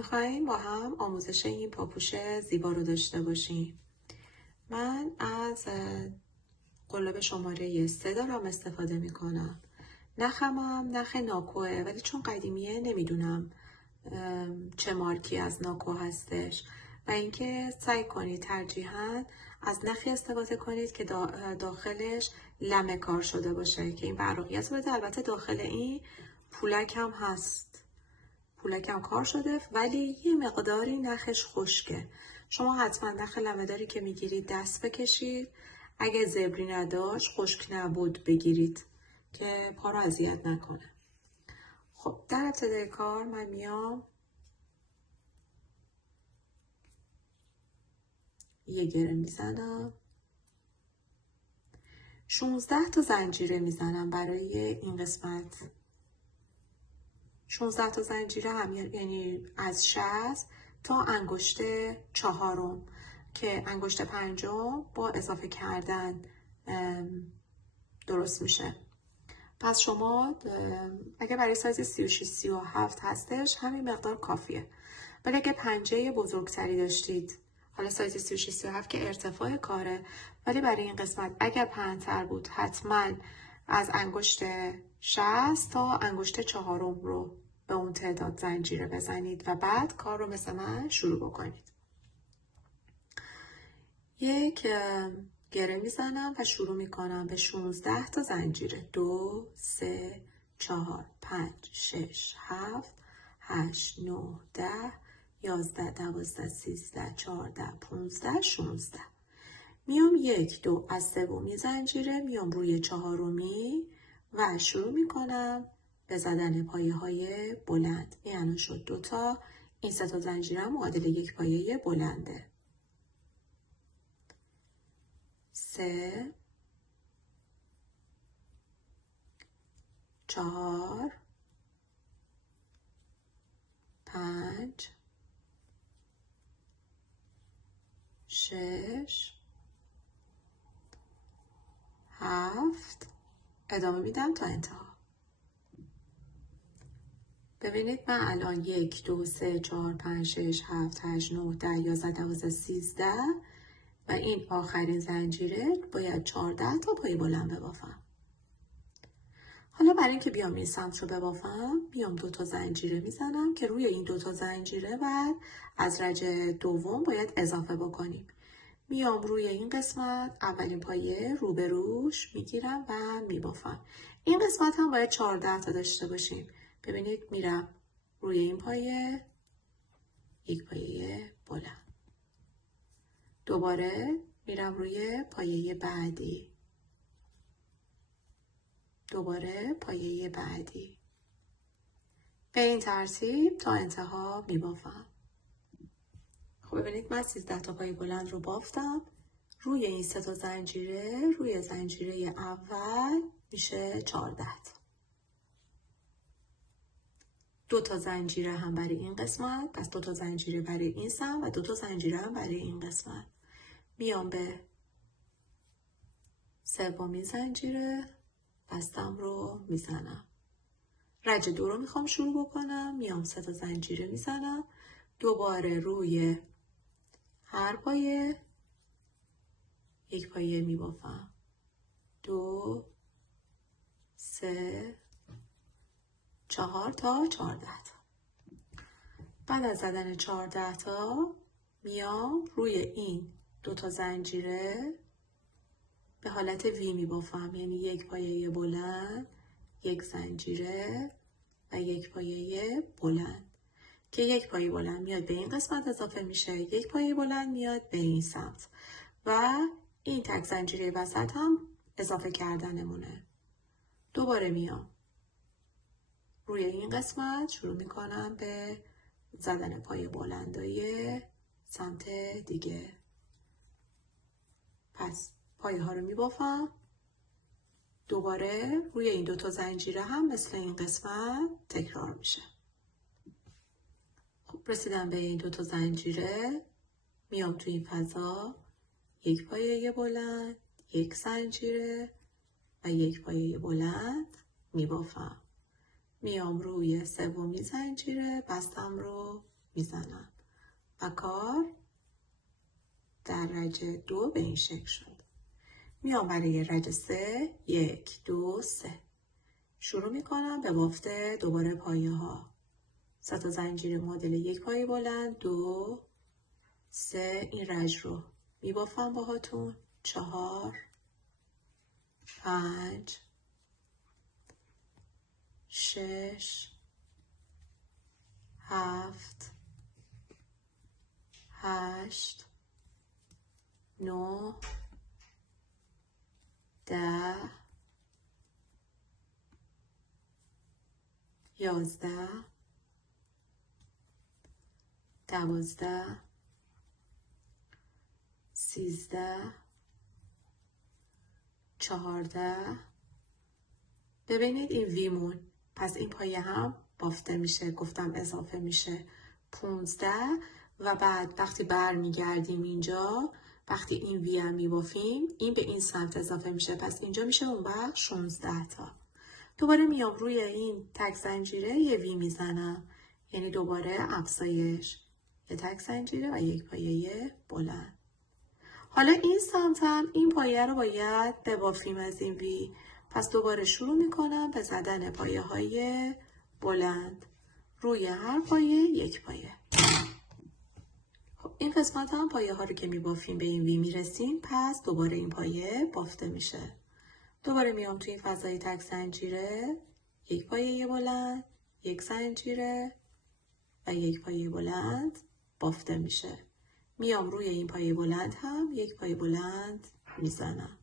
میخواییم با هم آموزش این پاپوش زیبا رو داشته باشیم. من از قلاب شماره 3 دارم استفاده میکنم. نخم هم نخ ناکوه، ولی چون قدیمیه نمیدونم چه مارکی از ناکو هستش و اینکه سعی کنید ترجیحاً از نخی استفاده کنید که داخلش لمه کار شده باشه که این براقیت بده. البته داخل این پولک هم هست، پولکم کار شده ولی یه مقداری نخش خشکه. شما حتما نخ لمه‌داری که میگیرید دست بکشید، اگه زبری نداشت خشک نبود بگیرید که پا رو اذیت نکنه. خب در ابتدای کار من میام یه گره میزنم، 16 تا زنجیره میزنم برای این قسمت. 16 تا زنجیره هم یعنی از 60 تا انگشت 4 که انگشت 5 با اضافه کردن درست میشه. پس شما اگه برای سایز 36 37 هستش همین مقدار کافیه، ولی اگه پنجه بزرگتری داشتید، حالا سایز 36 37 که ارتفاع کاره، ولی برای این قسمت اگر پهن‌تر بود حتما از انگشت 60 تا انگشت 4 رو به اون تعداد زنجیره بزنید و بعد کار رو مثل من شروع بکنید. یک گره میزنم و شروع میکنم به 16 تا زنجیره. 2 3 4 5 6 7 8 9 10 11 12 13 14 15 16. میام 1 2 از سومی زنجیره میام روی 4می و شروع میکنم به زدن پایه های بلند. این الان شد 2 تا. این 3 تا زنجیره معادل یک پایه بلنده. 3 4 5 6 7 ادامه میدم تا انتها. ببینید من الان 1 2 3 4 5 6 7 8 9 10 11 12 13 و این آخرین زنجیره باید 14 تا پای بلند ببافم. حالا برای اینکه بیام این سمت رو ببافم بیام 2 تا زنجیره میزنم که روی این 2 تا زنجیره بعد از رج دوم باید اضافه بکنیم. میام روی این قسمت اولین پایه روبروش میگیرم و میبافم. این قسمت هم باید 14 تا داشته باشیم. ببینید میرم روی این پایه، یک پایه بلند، دوباره میرم روی پایه بعدی، دوباره پایه بعدی، به این ترتیب تا انتها میبافم. خب ببینید من 13 تا پایه بلند رو بافتم. روی این 3 تا زنجیره، روی زنجیره اول میشه 14 تا. 2 تا زنجیره هم برای این قسمت، پس 2 تا زنجیره برای این سمت و 2 تا زنجیره هم برای این قسمت. میام به سومین زنجیره، بستم رو میزنم. رج 2 رو میخوام شروع بکنم. میام 3 تا زنجیره میزنم، دوباره روی هر پایه یک پایه میبافم. 2 3 4 تا 14 تا. بعد از زدن 14 تا میام روی این 2 تا زنجیره به حالت وی میبافم، یعنی یک پایه بلند، یک زنجیره و یک پایه بلند که یک پایه بلند میاد به این قسمت اضافه میشه، یک پایه بلند میاد به این سمت و این تک زنجیره وسط هم اضافه کردنمونه. دوباره میام روی این قسمت شروع میکنم به زدن پایه بلندای سمت دیگه. پس پایه ها رو میبافم، دوباره روی این 2 تا زنجیره هم مثل این قسمت تکرار میشه. خب رسیدم به این 2 تا زنجیره، میام توی این فضا یک پایه بلند، یک زنجیره و یک پایه بلند میبافم. میام روی سومی زنجیره، بستم رو میزنم و کار در رج 2 به این شکل شد. میام برای رج 3 1 2 3 شروع میکنم به بافت دوباره پایه ها. 3 تا زنجیر مدل 1 پایه بلند 2 3 این رج رو میبافم باهاتون 4 5 6 7 8 9 10 11 12 13 14 ببینید این ویمون پس این پایه هم بافته میشه گفتم اضافه میشه 15 و بعد وقتی برمیگردیم اینجا وقتی این وی هم میبافیم این به این سمت اضافه میشه پس اینجا میشه اون وقت 16 تا. دوباره میام روی این تک زنجیره یه وی میزنم یعنی دوباره افزایش یه تک زنجیره و یک پایه بلند. حالا این سمت هم این پایه رو باید ببافیم از این وی پس دوباره شروع میکنم به زدن پایه های بلند روی هر پایه یک پایه. خب این قسمت هم پایه ها رو که میبافیم به این وی میرسیم پس دوباره این پایه بافته میشه. دوباره میام توی این فضای تک زنجیره یک پایه بلند یک زنجیره و یک پایه بلند بافته میشه. میام روی این پایه بلند هم یک پایه بلند میزنم.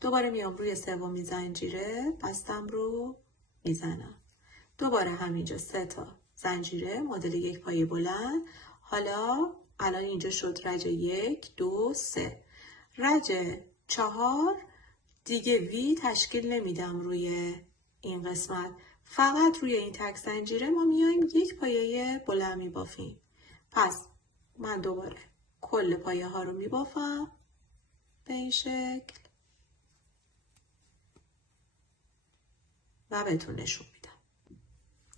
دوباره میام روی سومین زنجیره بستم رو میزنم. دوباره همینجا 3 تا زنجیره مدل یک پایه بلند. حالا الان اینجا شد رج 1 2 3 رج 4 دیگه وی تشکیل نمیدم روی این قسمت فقط روی این تک زنجیره ما میایم یک پایه بلند میبافیم. پس من دوباره کل پایه ها رو میبافم به این شکل و بهتون نشون میدم.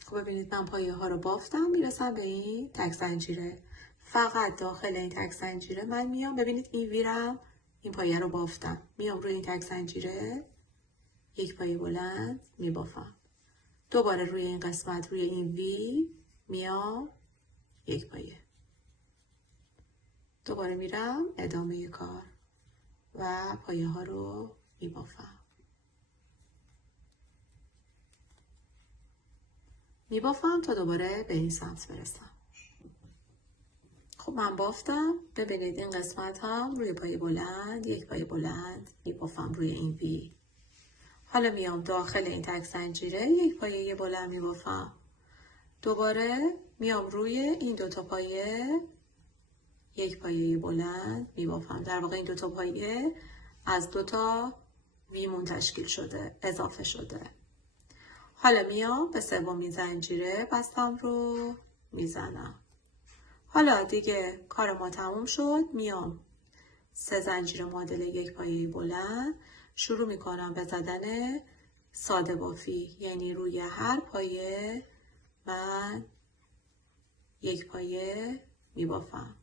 خب ببینید من پایه ها رو بافتم میرسم به این تک زنجیره. فقط داخل این تک زنجیره من میام ببینید این ویرم این پایه رو بافتم میام روی این تک زنجیره یک پایه بلند میبافم. دوباره روی این قسمت روی این وی میام یک پایه. دوباره میرم ادامه کار و پایه ها رو میبافم. میبافم تا دوباره به این سمت برسم. خب من بافتم ببینید این قسمت هم روی پایه بلند یک پایه بلند میبافم روی این وی. حالا میام داخل این تک زنجیره یک پایه بلند میبافم. دوباره میام روی این دوتا پایه یک پایه بلند میبافم. در واقع این دوتا پایه از دوتا ویمون تشکیل شده اضافه شده. حالا میام به سومین زنجیره بستم رو میزنم. حالا دیگه کار ما تموم شد. میام 3 زنجیر مدل یک پایه بلند شروع میکنم به زدن ساده بافی یعنی روی هر پایه من یک پایه میبافم.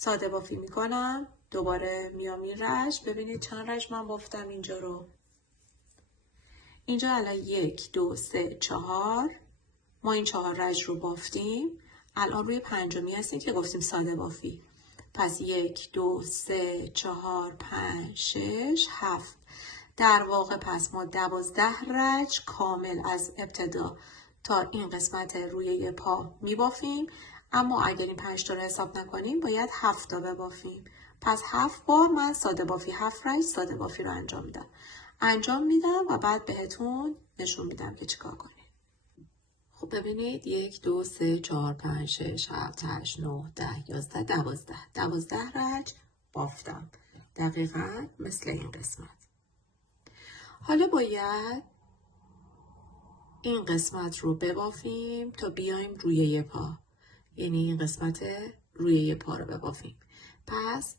ساده بافی میکنم. دوباره میام این رج ببینید چند رج من بافتم اینجا رو. اینجا الان 1 2 3 4 ما این 4 رج رو بافتیم. الان روی پنجمی هستیم که گفتیم ساده بافی. پس 1 2 3 4 5 6 7 در واقع پس ما 12 رج کامل از ابتدا تا این قسمت روی یه پا میبافیم. اما اگر این 5 تا رو حساب نکنیم باید 7 تا ببافیم. پس 7 بار من ساده بافی 7 رج ساده بافی رو انجام میدم و بعد بهتون نشون میدم که چیکار کنیم. خب ببینید 1 2 3 4 5 6 7 8 9 10 11 12 رج بافتم دقیقاً مثل این قسمت. حالا باید این قسمت رو ببافیم تا بیایم روی یه پا یعنی این قسمت روی یه پا رو ببافیم. پس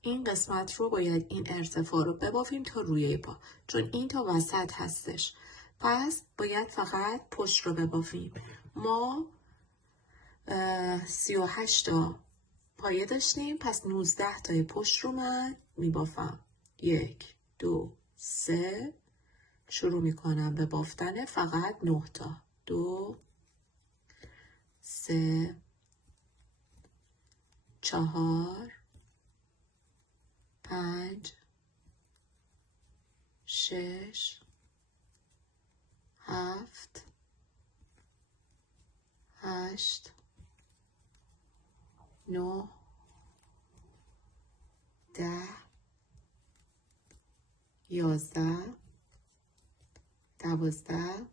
این قسمت رو باید این ارتفاع رو ببافیم تا روی یه پا چون این تا وسط هستش. پس باید فقط پشت رو ببافیم. ما 38 تا پایه داشتیم، پس 19 تای پشت رو من میبافم. 1 2 3 شروع میکنم به بافتن فقط 9 تا. 2 3 4 5 6 7 8 9 10 11 12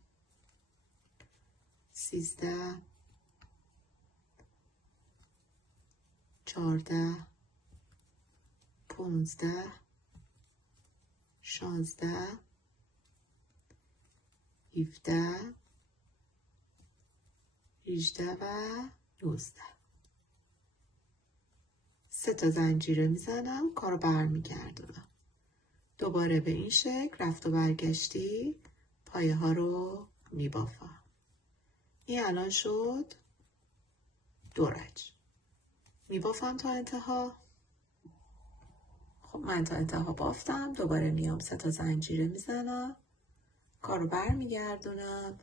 13 14 15 16 17 18 و 19. 3 تا زنجیره میزنم، کارو برمیگردونم. دوباره به این شکل رفت و برگشتی پایه ها رو میبافم. این الان شد 2 رج. میبافم تا انتها. خب من تا انتها بافتم، دوباره میام 3 تا زنجیره میزنم، کارو برمیگردونم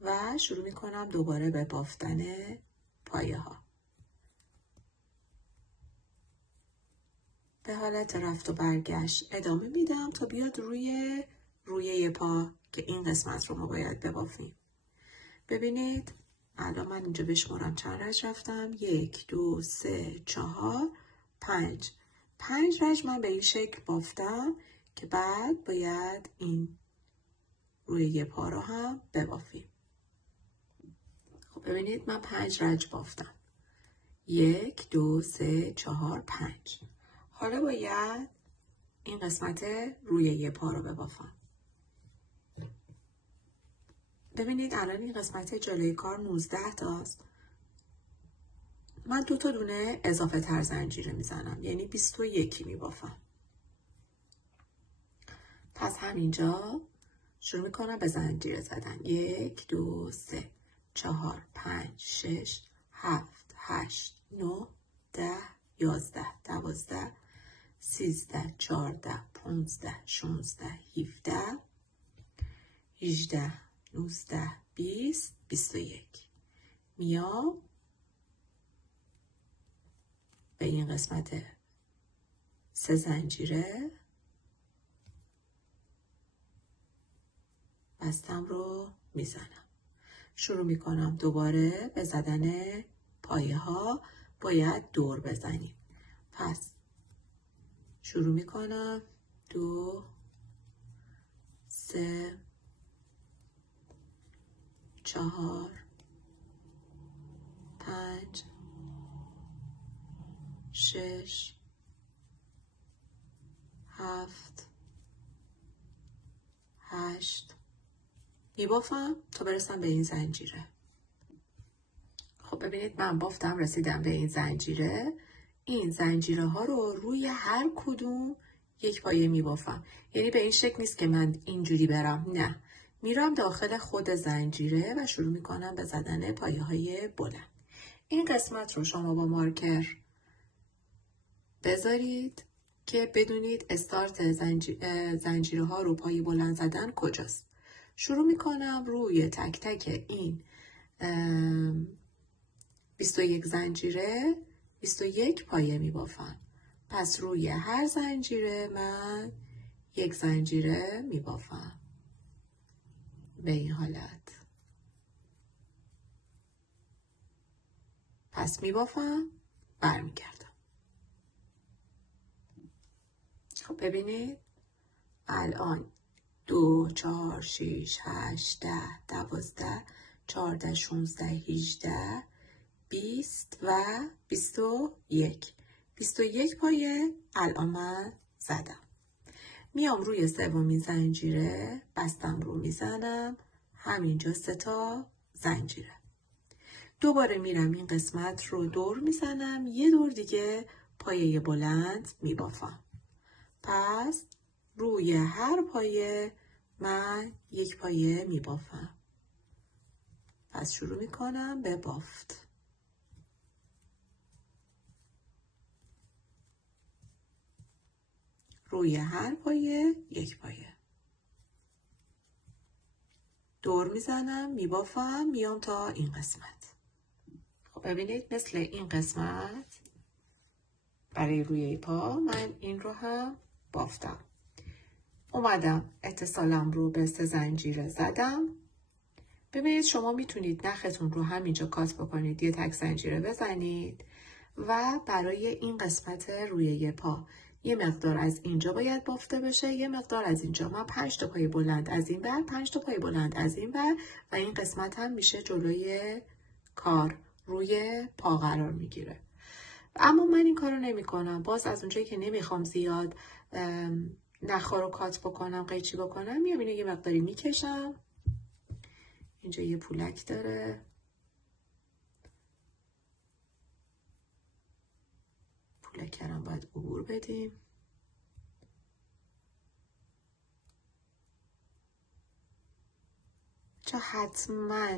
و شروع میکنم دوباره به بافتن پایه ها. به حالت رفت و برگشت ادامه میدم تا بیاد روی یه پا که این قسمت رو ما باید ببافیم. ببینید الان من اینجا بشمارم چند رج رفتم. 1 2 3 4 5. 5 رج من به این شکل بافتم که بعد باید این روی یه پا رو هم ببافیم. خب ببینید من 5 رج بافتم. 1 2 3 4 5. حالا باید این قسمت روی یه پا رو ببافم. ببینید الان این قسمت جلوی کار 19 تاست. من 2 تا دونه اضافه تر زنجیره میزنم، یعنی 21 میبافم. پس همینجا شروع میکنم به زنجیره زدن. 1 2 3 4 5 6 7 8 9 10 11 12 13 14 15 16 17 18 19 20 21. میام به این قسمت 3 زنجیره بستم رو میزنم. شروع میکنم دوباره به زدن پایه ها. باید دور بزنیم. پس شروع میکنم 2 3 4 5 6 7 8 میبافم تا برسم به این زنجیره. خب ببینید من بافتم رسیدم به این زنجیره. این زنجیره ها رو روی هر کدوم یک پایه میبافم. یعنی به این شکل نیست که من اینجوری برم، نه، میرم داخل خود زنجیره و شروع میکنم به زدن پایه های بلند. این قسمت رو شما با مارکر بذارید که بدونید استارت زنجیره ها رو پایه بلند زدن کجاست. شروع میکنم روی تک تک این 21 زنجیره 21 پایه میبافم. پس روی هر زنجیره من 1 زنجیره میبافم به این حالت. پس میبافم، برمیگردم. خب ببینید الان 2 4 6 8 10 12 14 16 18 20 و 21. 21 پایه الان من زدم. میام روی سومین زنجیره بستم رو میزنم، همینجا 3 تا زنجیره. دوباره میرم این قسمت رو دور میزنم، یه دور دیگه پایه بلند میبافم. پس روی هر پایه من 1 پایه میبافم. پس شروع میکنم به بافت. روی هر پایه یک پایه. دور میزنم، میبافم، میام تا این قسمت. خب ببینید مثل این قسمت برای روی پا من این رو هم بافتم. اومدم اتصالم رو به 3 زنجیره زدم. ببینید شما میتونید نختون رو همینجا کات بکنید، یه تک زنجیره بزنید و برای این قسمت روی پا یه مقدار از اینجا باید بافته بشه، یه مقدار از اینجا. من 5 تا پای بلند از این ور، 5 تا پای بلند از این ور و این قسمت هم میشه جلوی کار روی پا قرار میگیره. اما من این کارو نمی کنم. باز از اونجایی که نمیخوام زیاد نخا رو کات بکنم، قیچی بکنم، میام اینو یه مقداری میکشم. اینجا یه پولک داره، پولک هم باید عبور بدیم. چه حتما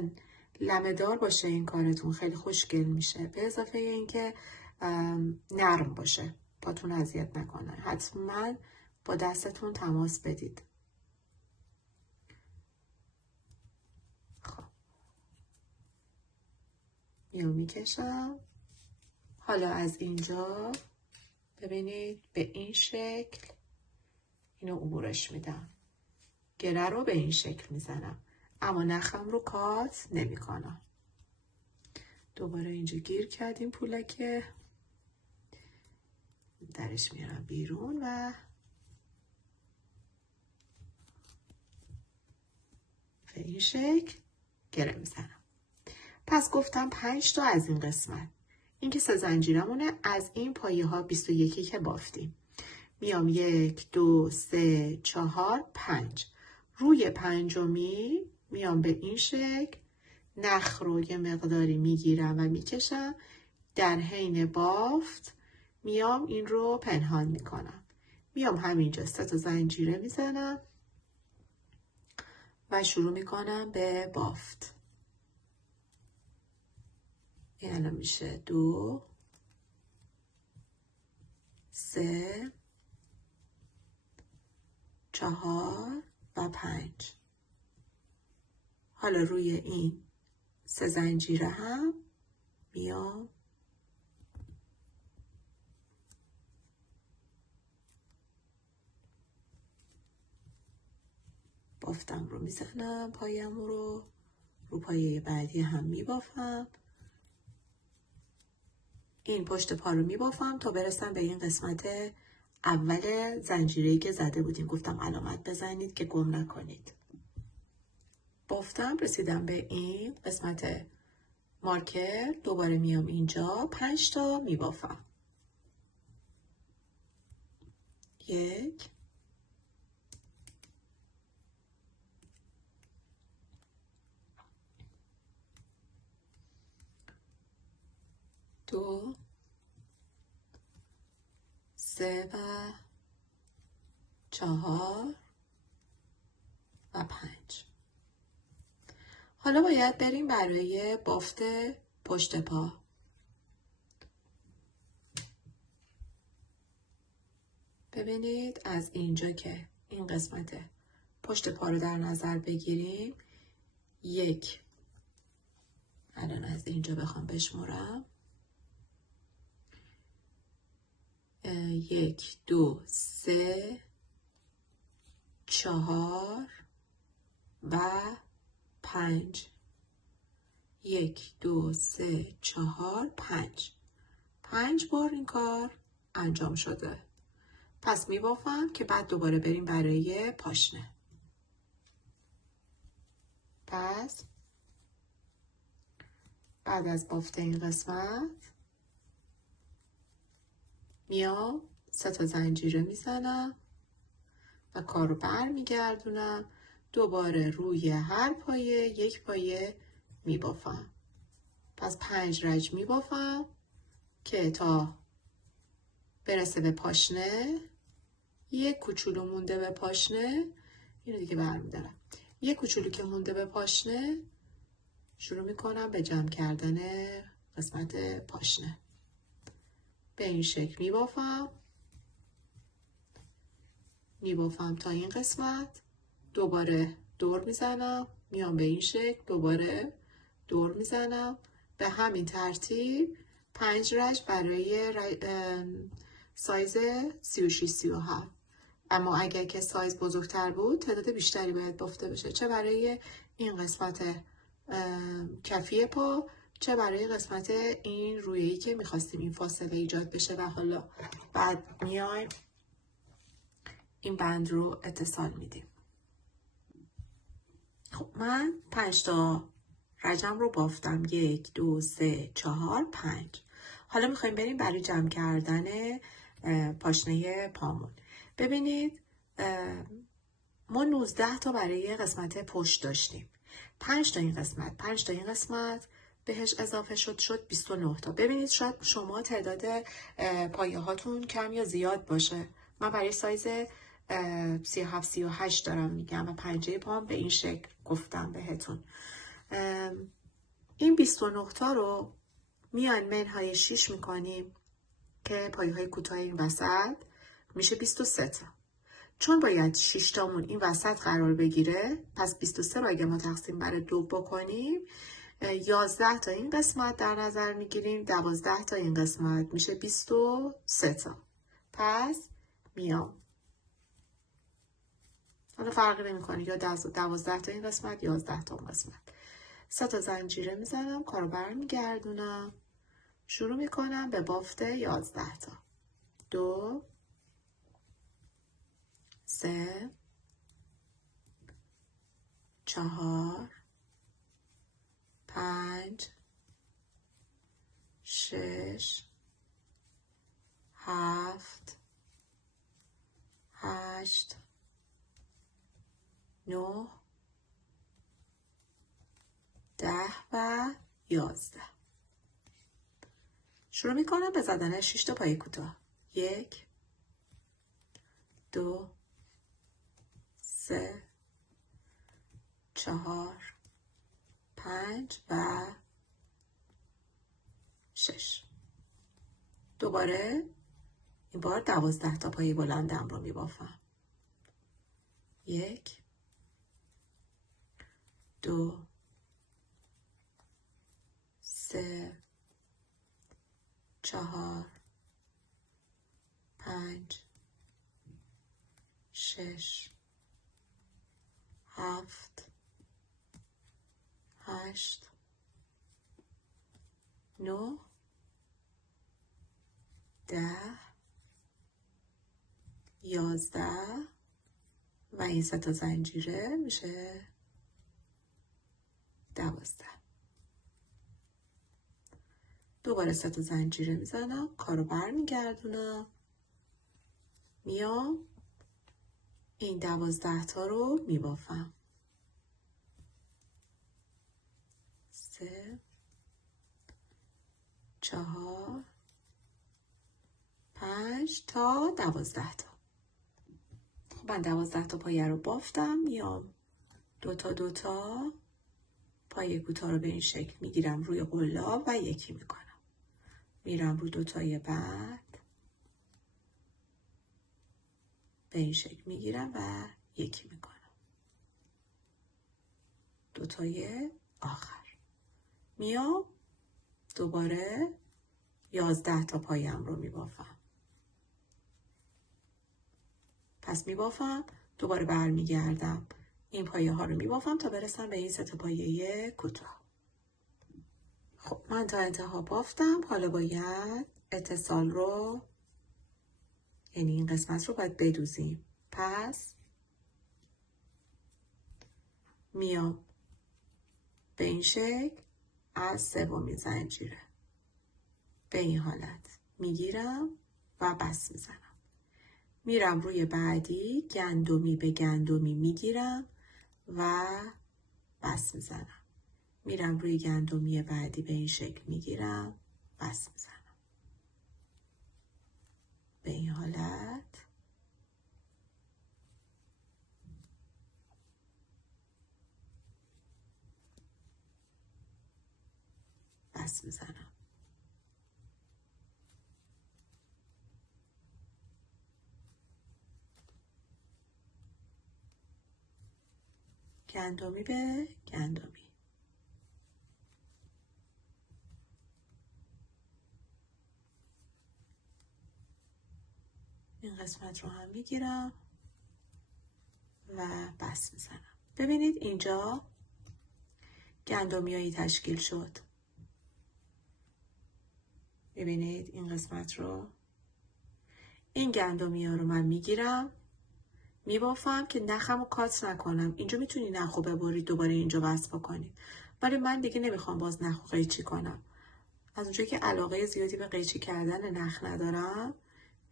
لمه دار باشه این کارتون، خیلی خوشگل میشه. به اضافه اینکه نرم باشه، پاتون اذیت نکنه. حتما با دستتون تماس بدید. خب میام میکشم. حالا از اینجا ببینید به این شکل اینو عبورش میدم. گره رو به این شکل میزنم اما نخم رو کات نمی کنم. دوباره اینجا گیر کردیم پولکه، درش میارم بیرون و به این شکل گره میزنم. پس گفتم 5 تا از این قسمت. این که 3 زنجیرمونه. از این پایه ها 21 که بافتیم میام 1 2 3 4 5. روی پنجمی میام به این شکل نخ رو یه مقداری میگیرم و میکشم. در حین بافت میام این رو پنهان میکنم. میام همینجا 3 تا زنجیره میزنم و شروع میکنم به بافت. این الان میشه 2 3 4 و 5. حالا روی این 3 زنجیره هم میام بافتم رو میزنم، پایم رو پایه بعدی هم میبافم. این پشت پا رو میبافم تا برسم به این قسمت اول زنجیره‌ای که زده بودیم. گفتم علامت بزنید که گم نکنید. بافتم، رسیدم به این قسمت مارکر. دوباره میام اینجا 5 تا میبافم. 1 2 3 و 4 و 5. حالا باید بریم برای بافت پشت پا. ببینید از اینجا که این قسمت پشت پا رو در نظر بگیریم، 1 الان از اینجا بخوام بشمرم 1 2 3 4 و 5. 1 2 3 4 5. 5 بار این کار انجام شده. پس میبافم که بعد دوباره بریم برای پاشنه. پس بعد از بافت این قسمت میام 3 تا زنجیره میزنم و کار رو برمیگردونم. دوباره روی هر پایه 1 پایه میبافم. پس 5 رج میبافم که تا برسه به پاشنه. 1 کوچولو مونده به پاشنه، اینو دیگه برمیدارم. 1 کوچولو که مونده به پاشنه شروع میکنم به جمع کردن قسمت پاشنه. به این شکل میبافم تا این قسمت، دوباره دور میزنم، میام به این شکل، دوباره دور میزنم. به همین ترتیب 5 رج برای سایز 36-37. اما اگر که سایز بزرگتر بود تعداد بیشتری باید بافته بشه، چه برای این قسمت کفی پا چه برای قسمت این رویه‌ای که میخواستیم این فاصله ایجاد بشه و حالا بعد میایم این بند رو اتصال میدیم. خب من 5 تا رجم رو بافتم، 1 2 3 4 5. حالا میخوایم بریم برای جمع کردن پاشنه پامون. ببینید ما 19 تا برای قسمت پشت داشتیم، 5 تا این قسمت بهش اضافه شد 29 تا. ببینید شاید شما تعداد پایه هاتون کم یا زیاد باشه. من برای سایز 37-38 دارم میگم و پنجه پام به این شکل گفتم بهتون. این 29 تا رو میان منهای 6 میکنیم که پایه های کوتاه این وسط میشه 23 تا. چون باید 6 تامون این وسط قرار بگیره، پس 23 رو اگه ما تقسیم بر 2 بکنیم 11 تا این قسمت در نظر میگیریم، 12 تا این قسمت میشه 23 تا. پس میام، حالا فرقی نمیکنه یا 12 تا این قسمت 11 تا اون قسمت. 3 تا زنجیره میزنم، کارو برمیگردونم، شروع میکنم به بافت 11 تا. 2 3 4 5 6 7 8 9 10 و 11. شروع میکنم به زدن 6 تا پایه کوتاه. 1 2 3 4 5 و 6. دوباره این بار 12 تا پایه بلندم رو میبافم. 1 2 3 4 5 6 7 8 9 10 11 و این 3 تا زنجیره میشه 12. دوباره 3 تا زنجیره میزنم، کارو برمیگردونم، میام این 12 تا رو میبافم. 3 4 5 تا 12 تا. خب من 12 تا پایه رو بافتم، میام 2 تا پایه کوتاه رو به این شکل میگیرم روی قلاب و یکی میکنم. میرم رو 2 تای بعد به این شکل میگیرم و یکی میکنم. 2 تای آخر میام دوباره 11 تا پایم رو میبافم. پس میبافم، دوباره برمیگردم، این پایه ها رو میبافم تا برسم به این 3 تا پایه کوتاه. خب من تا انتها بافتم. حالا باید اتصال رو، یعنی این قسمت رو باید بدوزیم. پس میام به این شکل از سومین زنجیره به این حالت میگیرم و بس میزنم. میرم روی بعدی، گندمی به گندمی میگیرم و بس میزنم. میرم روی گندمی بعدی به این شکل میگیرم، بس میزنم. به این حالت بس میزنم. گندمی به گندمی. این قسمت رو هم میگیرم و بس میزنم. ببینید اینجا گندمیایی تشکیل شد. ببینید این قسمت رو، این گندمی ها رو من میگیرم میبافم که نخم رو کات نکنم. اینجا میتونی نخ رو ببرید دوباره اینجا وصل بکنید، ولی من دیگه نمیخوام باز نخ رو قیچی کنم. از اونجایی که علاقه زیادی به قیچی کردن نخ ندارم،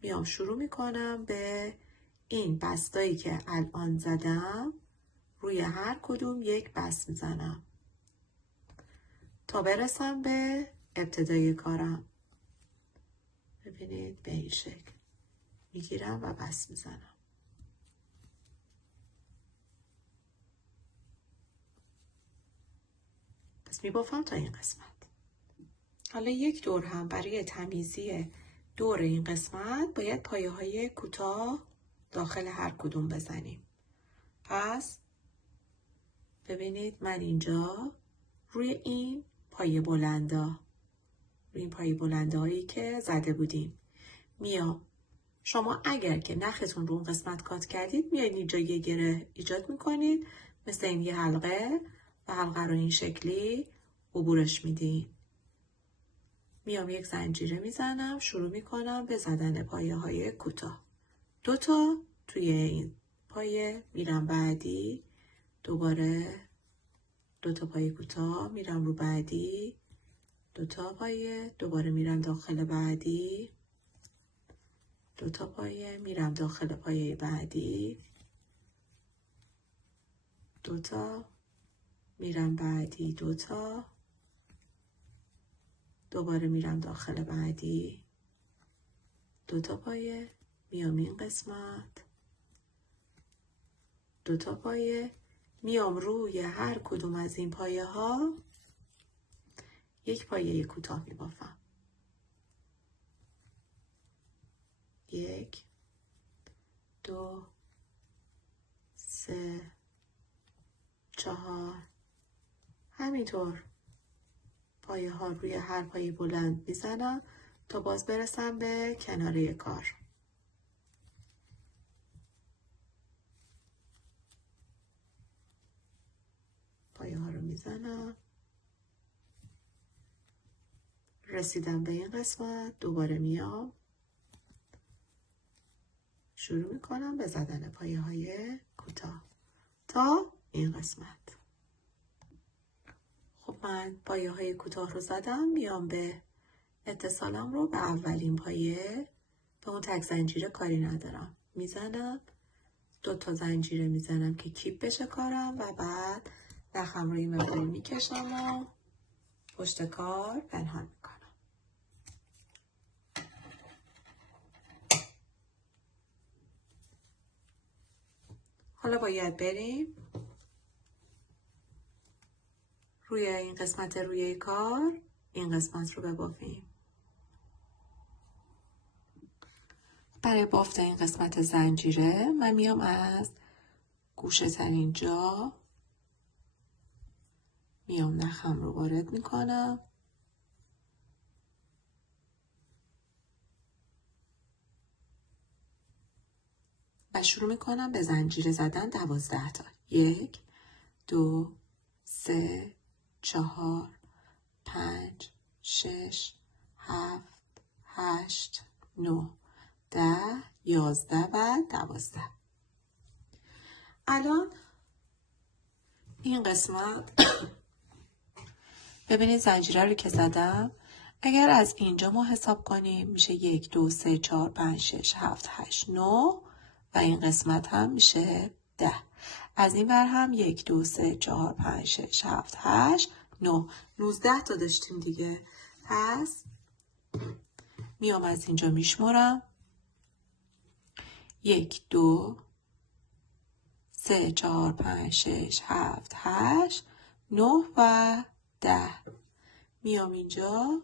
میام شروع میکنم به این بستایی که الان زدم روی هر کدوم یک بست میزنم تا برسم به ابتدای کارم. ببینید به این شکل میگیرم و بست میزنم. پس میبافم تا این قسمت. حالا یک دور هم برای تمیزی دور این قسمت باید پایه های کوتاه داخل هر کدوم بزنیم. پس ببینید من اینجا روی این پایه بلندا، روی این پایه بلنده هایی که زده بودیم میام. شما اگر که نختون رو اون قسمت کات کردید میایید اینجا یه گره ایجاد میکنید مثل این یه حلقه و حلقه رو این شکلی عبورش میدین. میام یک زنجیره میزنم، شروع میکنم به زدن پایه های کوتاه. 2 تا توی این پایه میرم بعدی، دوباره 2 تا پایه کوتاه میرم رو بعدی، 2 تا پایه، دوباره میرم داخل بعدی، 2 تا پایه میرم داخل پایه بعدی، 2 تا میرم بعدی، 2 تا دوباره میرم داخل بعدی، 2 تا پایه میام این قسمت، 2 تا پایه میام روی هر کدوم از این پایه ها یک پایه کوتاه میبافم. 1 2 3 4 همینطور پایه ها روی هر پایه بلند میزنم تا باز برسم به کناره کار. پایه ها رو میزنم، رسیدم به این قسمت، دوباره میام شروع میکنم به زدن پایه های کوتاه تا این قسمت. خب من پایه های کوتاه رو زدم، میام به اتصالم رو به اولین پایه، به اون تک زنجیره کاری ندارم، میزنم 2 تا زنجیره میزنم که کیپ بشه کارم و بعد نخم روی مقداری میکشم و پشت کار پنهان میکنم. حالا باید بریم روی این قسمت روی کار این قسمت رو ببافیم. برای بافت این قسمت زنجیره من میام از گوشه ترین جا میام نخم رو وارد میکنم و شروع میکنم به زنجیره زدن 12 تا. 1 2 3 4 5 6 7 8 9 10 11 و 12. الان این قسمت ببینید زنجیره رو که زدم، اگر از اینجا ما حساب کنیم میشه 1 2 3 4 5 6 7 8 9 و این قسمت هم میشه 10. از این ور هم 1 2 3 4 5 6 7 8 9 19 تا داشتیم دیگه. پس میام از اینجا میشمرم 1 2 3 4 5 6 7 8 9 و 10. میام اینجا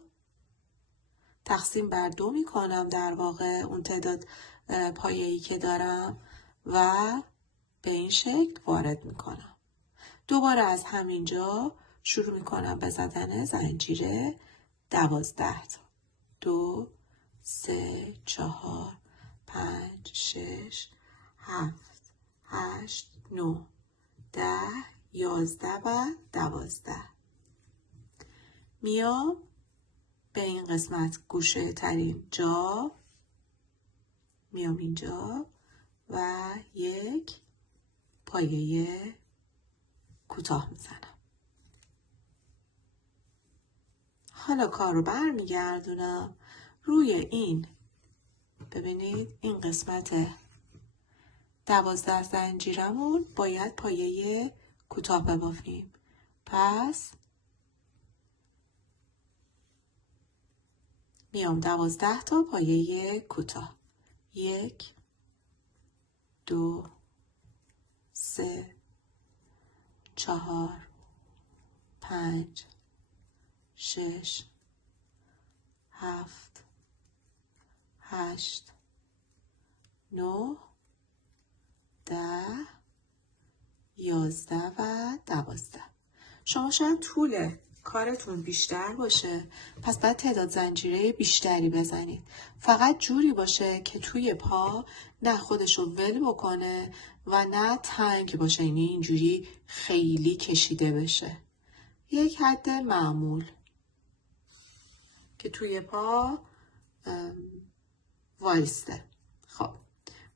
تقسیم بر 2 میکنم در واقع اون تعداد پایه‌ای که دارم و به این شکل وارد میکنم. دوباره از همینجا شروع میکنم به زدن زنجیر 12 تا. 2 3 4 5 6 7 8 9 10 11 و 12. میام به این قسمت گوشه ترین جا میام اینجا و یک پایه کوتاه میزنم. حالا کار رو برمیگردونم روی این. ببینید این قسمت 12 زنجیرمون باید پایه کوتاه ببافیم. پس میام 12 تا پایه کوتاه. 1 2 3 4 5 6 7 8 9 10 11 و 12. شما شاید طول کارتون بیشتر باشه، پس باید تعداد زنجیره بیشتری بزنید. فقط جوری باشه که توی پا نه خودشو ول بکنه و نه تنگ باشه، یعنی اینجوری خیلی کشیده بشه. یک حد معمول که توی پا وایسته. خب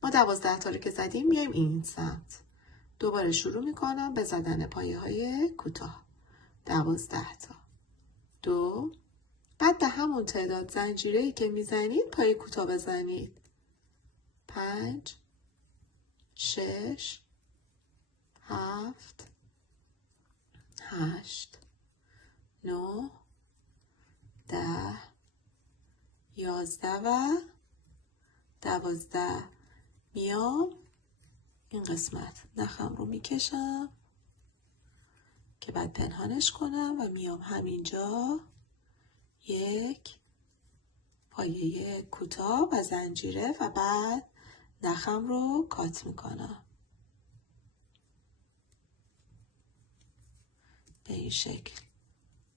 ما 12 تا رو که زدیم میایم این سمت. دوباره شروع میکنم به زدن پایه های کوتاه. 12 تا. 2 بعد به همون تعداد زنجیره‌ای که میزنید پایه کوتاه بزنید. 5 6 7 8 9 10 11 و 12. میام این قسمت نخم رو میکشم که بعد پنهانش کنم و میام همینجا یک پایه کوتاه و زنجیره و بعد نخم رو کات میکنم به این شکل.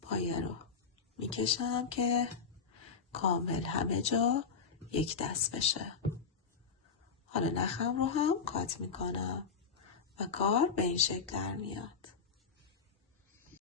پایه رو میکشم که کامل همه جا یک دست بشه. حالا نخم رو هم کات میکنم و کار به این شکل در میاد.